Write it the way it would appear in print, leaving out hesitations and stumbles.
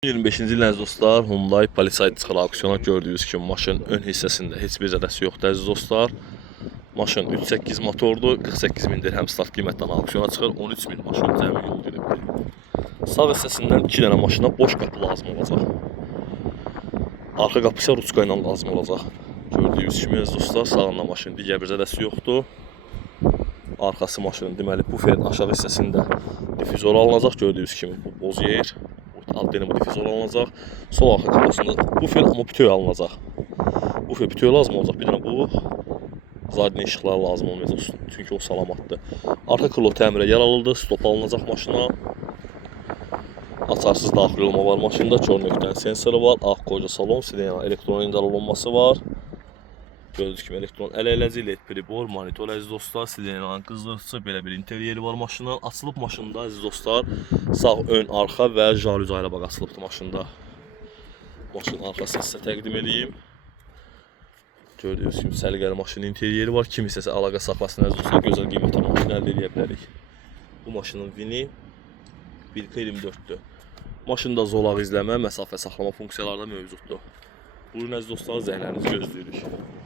25-ci ilin əziz dostlar, Hyundai Palisade çıxır aksiyona. Gördüyünüz kimi maşın ön hissəsində heç bir zədəsi yoxdur əziz dostlar. Maşın 3.8 motordur, 48 min dirhəm start qiymətdən aksiyona çıxır. 13 min maşın cəmi yol gedibdir. Sağ hissəsindən 2 dənə maşına boş qapı lazım olacaq. Arxa qapı isə ruçka ilə lazım olacaq. Gördüyünüz kimi əziz dostlar, sağında maşın digər bir zədəsi yoxdur. Arxası maşının deməli buferin aşağı hissəsində difüzor alınacaq. Gördüyünüz kimi bu boz yer. Adını bu difüzor alınacaq. Sol arxa qapısında bufer amma bütöv alınacaq. Bufer bütöv lazım olacaq. Bir dənə bu zadini işıqlar lazım olmayacaq. Çünki o salamatdır. Arxa krilo təmirə yaralıdır. Stop alınacaq maşına. Açarsız daxil olma var maşında. Kör nöqtənin sensoru var. Ağ qoca salon, siren elektron incəl var. Gördüyünüz kimi elektron ələyləci, LED pribor, monitor əziz dostlar, sirenanın qızdırıcısı, belə bir interyeri var maşının. Açılıb maşında əziz dostlar, sağ, ön, arxa və jalüzi ayrı bax açılıbdır maşında. Maşının arxasını sizə təqdim edeyim. Gördüyünüz kimi səliqəli maşının interyeri var. Kim istəsə əlaqə saxlasın əziz dostlar, gözəl qiymətə maşını əldə edə bilərik. Bu maşının vini 1.24-dür. Maşında zolaq izləmə, məsafə saxlama funksiyaları da mövcuddur. Buyurun əziz dostlar, zəhlərinizi gözləyirik.